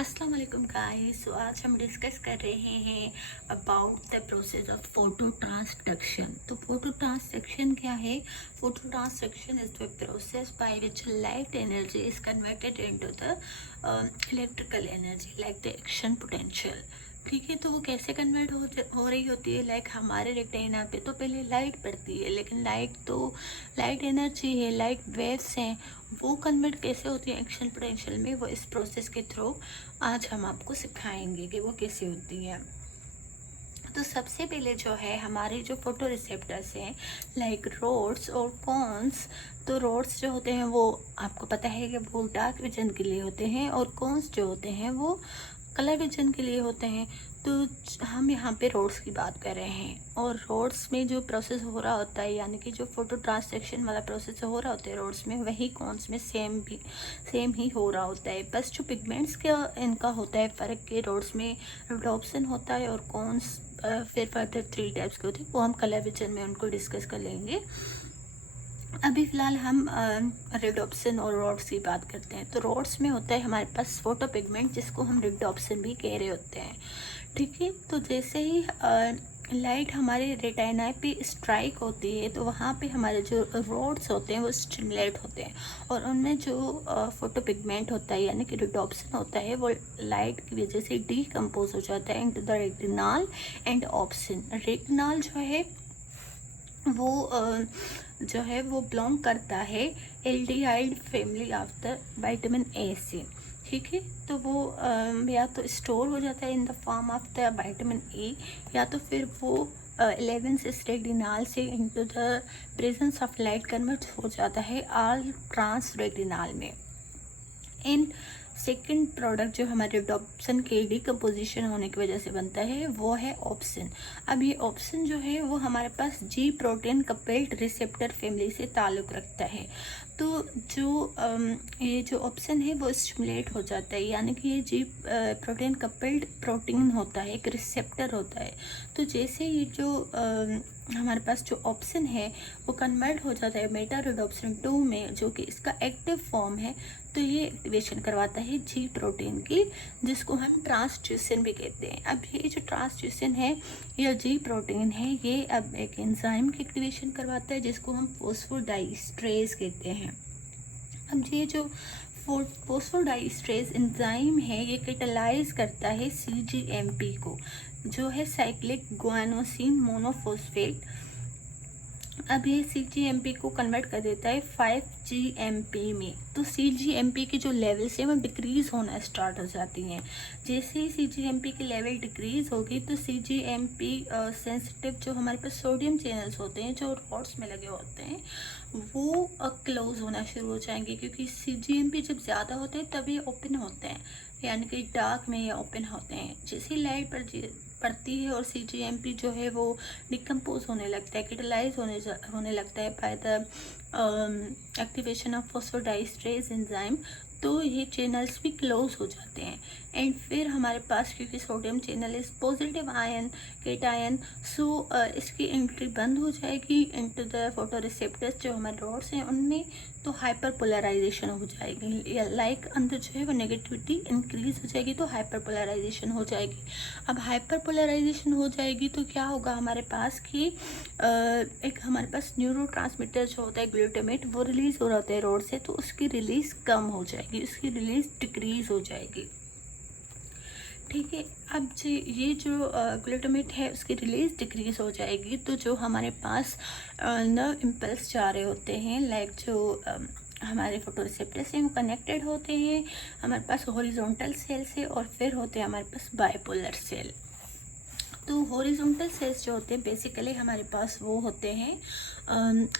अस्सलाम वालेकुम गाइस। सो आज हम डिस्कस कर रहे हैं about the process of photo transduction. तो फोटो ट्रांसडक्शन क्या है? Photo transduction is the process by which light energy is converted into the electrical energy like the action potential. ठीक है, तो वो कैसे कन्वर्ट हो रही होती है? लाइक हमारे रेटिना पे तो पहले लाइट पड़ती है, लेकिन लाइट एनर्जी है, लाइट वेव्स हैं, वो कन्वर्ट कैसे होती है एक्शन पोटेंशियल में, वो इस प्रोसेस के थ्रू आज हम आपको सिखाएंगे कि वो कैसे होती है। तो सबसे पहले जो है हमारे जो फोटो रिसेप्टर्स हैं लाइक रोड्स और कॉन्स। तो रोड्स जो होते हैं वो आपको पता है कि वो डार्क विजन के लिए होते हैं, और कॉन्स जो होते हैं वो कलर विजन के लिए होते हैं। तो हम यहाँ पे रोड्स की बात कर रहे हैं, और रोड्स में जो प्रोसेस हो रहा होता है, यानी कि जो फोटो ट्रांसडक्शन वाला प्रोसेस हो रहा होता है रोड्स में, वही कॉन्स में सेम ही हो रहा होता है। बस जो पिगमेंट्स का इनका होता है फ़र्क, के रोड्स में रिडॉप्सन होता है और कॉन्स फिर फर्दर 3 टाइप्स के होते हैं, वो हम कलर विजन में उनको डिस्कस कर लेंगे। अभी फ़िलहाल हम रिडॉप्सन और रॉड्स की बात करते हैं। तो रॉड्स में होता है हमारे पास फोटो पिगमेंट, जिसको हम रिडॉप्सन भी कह रहे होते हैं। ठीक है, तो जैसे ही लाइट हमारे रेटिना पे स्ट्राइक होती है, तो वहाँ पे हमारे जो रॉड्स होते हैं वो स्टिमुलेट होते हैं, और उनमें जो फोटो पिगमेंट होता है यानी कि रिडॉप्सन होता है, वो लाइट की वजह से डीकम्पोज हो जाता है into the retinal and option. Retinal जो है वो बिलोंग करता है aldehyde family of the vitamin A से। ठीक है, तो वो या तो स्टोर हो जाता है in the form of the vitamin A, या तो फिर वो 11 से रेटिनल से into the presence of light convert हो जाता है ऑल ट्रांस रेटिनल में। एंड सेकेंड प्रोडक्ट जो हमारे रिडॉप्सन के डिकम्पोजिशन होने की वजह से बनता है वो है ऑप्सन। अब ये ऑप्सन जो है वो हमारे पास G protein coupled receptor family से ताल्लुक़ रखता है। तो ये जो ऑप्शन है वो स्टिमुलेट हो जाता है, यानी कि ये जी प्रोटीन कपल्ड प्रोटीन होता है, एक रिसेप्टर होता है। तो जैसे ये जो हमारे पास जो ऑप्शन है वो कन्वर्ट हो जाता है मेटा रिडॉप्सन 2 में, जो कि इसका एक्टिव फॉर्म है। तो ये एक्टिवेशन करवाता है जी प्रोटीन की, जिसको हम ट्रांसड्यूसिन भी कहते हैं। अब ये जो ट्रांसड्यूसिन है या जी प्रोटीन है, ये अब एक एंजाइम की एक्टिवेशन करवाता है, जिसको हम फॉस्फोडाइस्ट्रेज कहते हैं। अब ये जो फॉस्फोडाइस्ट्रेज एंजाइम है, ये कैटालाइज करता है सीजीएमपी को, जो है साइक्लिक गुआनोसिन मोनोफॉस्फेट। अब ये सीजीएमपी को कन्वर्ट कर देता है 5GMP में। तो सीजीएमपी के जो लेवल्स हैं वो डिक्रीज़ होना स्टार्ट हो जाती हैं। जैसे ही सीजीएमपी की लेवल डिक्रीज़ होगी, तो सीजीएमपी सेंसिटिव जो हमारे पास सोडियम चैनल्स होते हैं जो रॉड्स में लगे होते हैं, वो क्लोज होना शुरू हो जाएंगे, क्योंकि सीजीएमपी जब ज़्यादा होते हैं तब ये ओपन होते हैं, यानी कि डार्क में ये ओपन होते हैं। जैसे लाइट पड़ती है और सीजीएमपी जो है वो डिकम्पोज होने लगता है, कैटालाइज होने लगता है by the activation of phosphodiesterase enzyme, तो ये चैनल्स भी क्लोज हो जाते हैं। एंड फिर हमारे पास, क्योंकि sodium channel is positive ion cation, so इसकी एंट्री बंद हो जाएगी इनटू द फोटो रिसेप्टर्स जो हमारे रॉड्स हैं उनमें। तो हाइपर पोलराइजेशन हो जाएगी, या लाइक अंदर जो है वो नेगेटिविटी इंक्रीज हो जाएगी, तो हाइपर पोलराइजेशन हो जाएगी। अब हाइपर पोलराइजेशन हो जाएगी तो क्या होगा हमारे पास कि एक हमारे पास न्यूरोट्रांसमीटर जो होता है ग्लूटामेट, वो रिलीज़ हो रहा होता है रोड से, तो उसकी रिलीज़ कम हो जाएगी, उसकी रिलीज़ डिक्रीज़ हो जाएगी। ठीक है, अब जी ये जो ग्लूटामेट है उसकी रिलीज़ डिक्रीज़ हो जाएगी, तो जो हमारे पास नर्व इम्पल्स जा रहे होते हैं, लाइक जो हमारे फोटो रिसेप्टर से वो कनेक्टेड होते हैं हमारे पास हॉरिजॉन्टल सेल से, और फिर होते हैं हमारे पास बाइपोलर सेल। तो हॉरिजॉन्टल सेल्स जो होते हैं बेसिकली हमारे पास वो होते हैं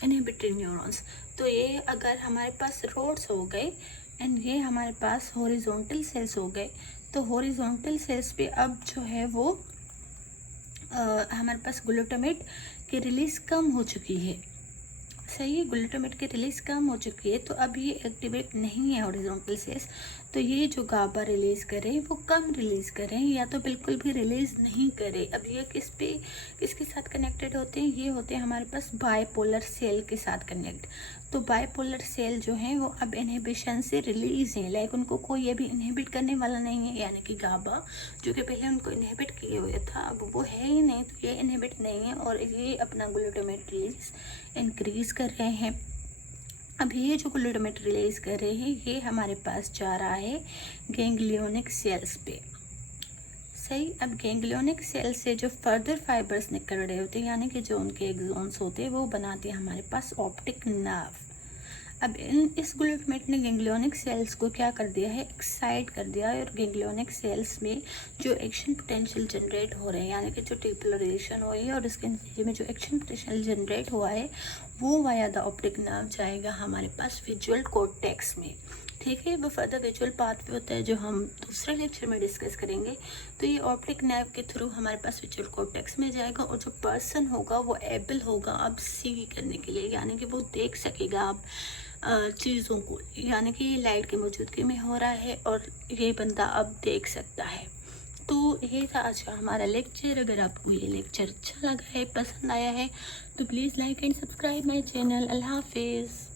इनहिबिटरी न्यूरॉन्स। तो ये अगर हमारे पास रोड्स हो गए एंड ये हमारे पास हॉरिजॉन्टल सेल्स हो गए, तो हॉरिजॉन्टल सेल्स पे अब जो है वो हमारे पास ग्लूटामेट की रिलीज़ कम हो चुकी है। सही है, ग्लूटामेट की रिलीज़ कम हो चुकी है, तो अब ये एक्टिवेट नहीं है हॉरिजॉन्टल सेल्स। तो ये जो गाबा रिलीज़ करे वो कम रिलीज़ करें या तो बिल्कुल भी रिलीज़ नहीं करे। अब ये किसके साथ कनेक्टेड होते हैं? ये होते हैं हमारे पास बाइपोलर सेल के साथ कनेक्ट। तो बाइपोलर सेल जो हैं वो अब इनहिबिशन से रिलीज़ हैं, लाइक उनको कोई ये भी इनहिबिट करने वाला नहीं है, यानी कि गाबा जो कि पहले उनको इनहिबिट किए हुए था अब वो है ही नहीं, तो ये इनहिबिट नहीं है और ये अपना ग्लूटामेट रिलीज इंक्रीज़ कर रहे हैं। अब ये जो ग्लूटामेट रिलीज़ कर रहे हैं ये हमारे पास जा रहा है गैंग्लियोनिक सेल्स पे। सही। अब गैंग्लियोनिक सेल से जो फर्दर फाइबर्स निकल रहे होते हैं, यानी कि जो उनके एक्सोन्स होते हैं, वो बनाते हैं हमारे पास ऑप्टिक नर्व। अब इस ग्लूटामेट ने गैंग्लियोनिक सेल्स को क्या कर दिया है? एक्साइट कर दिया है, और गैंग्लियोनिक सेल्स में जो एक्शन पोटेंशियल जनरेट हो रहे हैं, यानी कि जो डिपोलराइजेशन हो रही है और इसके नतीजे में जो एक्शन पोटेंशियल जनरेट हुआ है वो वाया द ऑप्टिक नर्व जाएगा हमारे पास विजुअल कॉर्टेक्स में। ठीक है, वो फर्दर विजुअल पाथवे होता है जो हम दूसरे लेक्चर में डिस्कस करेंगे। तो ये ऑप्टिक नर्व के थ्रू हमारे पास विजुअल कॉर्टेक्स में जाएगा और जो पर्सन होगा वो एबल होगा अब सी करने के लिए, यानी कि वो देख सकेगा अब चीज़ों को, यानी कि ये लाइट की मौजूदगी में हो रहा है और ये बंदा अब देख सकता है। तो ये था आज का हमारा लेक्चर। अगर आपको ये लेक्चर अच्छा लगा है, पसंद आया है, तो please like and subscribe my channel. अल्लाह हाफिज़।